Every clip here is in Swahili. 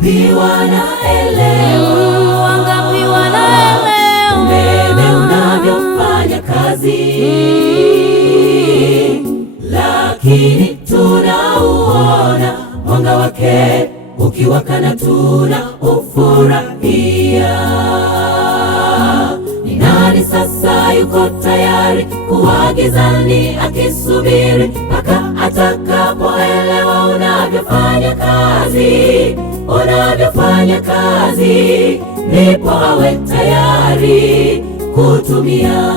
Wangapi wanaelewa, wangapi wanaelewa umeme unavyofanya kazi, lakini tunauona mwanga wake ukiwaka na tunaufurahia. Ni nani sasa yuko tayari kuwa gizani akisubiri mpaka atakapoelewa unavyofanya kazi, unavyofanya kazi, ndipo awe tayari kutumia.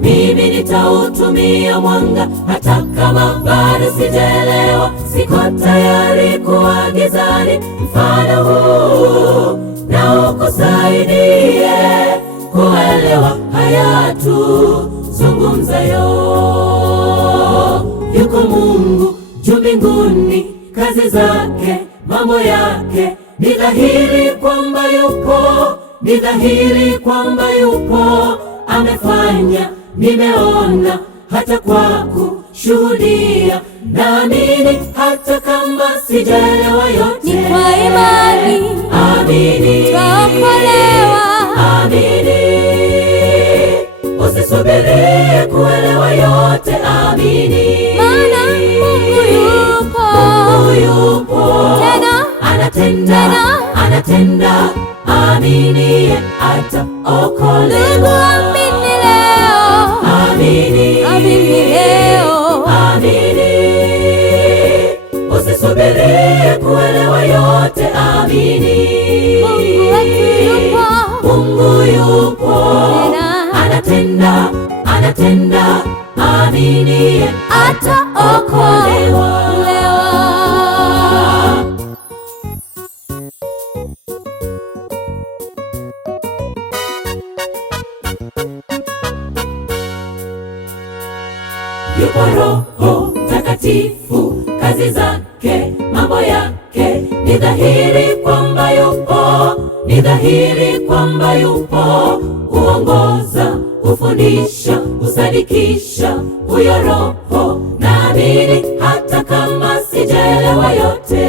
Mimi nitautumia mwanga hata kama bado sijaelewa, siko tayari kuwa gizani. Mfano huu na ukusaidie kuelewa haya tuzungumzayo. Yuko Mungu juu mbinguni, kazi zake, mambo yake, ni dhahiri kwamba yupo, ni dhahiri kwamba yupo. Amefanya, nimeona, hata kwa kushuhudia. Naamini hata kama sijaelewa yote, ni kwa imani amini, twaokolewa. amini. Usisubiri kuelewa yote, amini, Maana Mungu yupo, Mungu yupo, tena anatenda, anatenda. Amini, ataokolewa. ndugu, amini leo, Amini, amini leo. amini. Usisubiri kuelewa yote, amini. Mungu wetu yupo, Mungu yupo, tena anatenda, anatenda. Amini, ataokolewa. Yupo Roho Mtakatifu, kazi zake, mambo yake, ni dhahiri kwamba yupo, ni dhahiri kwamba yupo. Uongoza, ufundisha, usadikisha, huyo Roho naamini hata kama sijaelewa yote.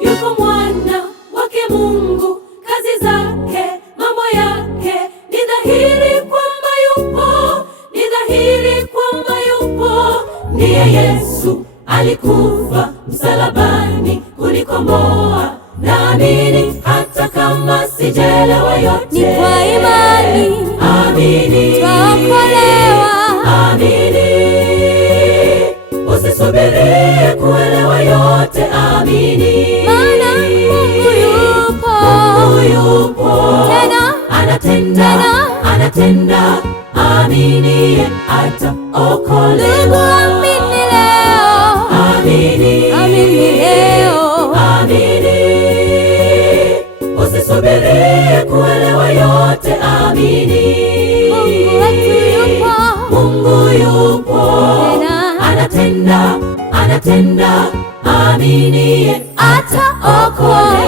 Yuko Mwana wake Mungu, kazi zake, mambo yake, ni dhahiri kwamba yupo, ni dhahiri kwamba yupo. Ndiye Yesu alikufa msalabani kunikomboa. Naamini hata kama sijaelewa yote, ni kwa imani amini, twaokolewa. amini. Usisubiri kuelewa yote, amini, Maana Mungu yupo, Mungu yupo, tena anatenda, anatenda. Amini, ataokolewa. ndugu, amini leo, Amini, amini leo. amini. Usisubiri kuelewa yote, amini. Mungu wetu yupo, Mungu yupo, tena anatenda, anatenda. Amini, ataokolewa.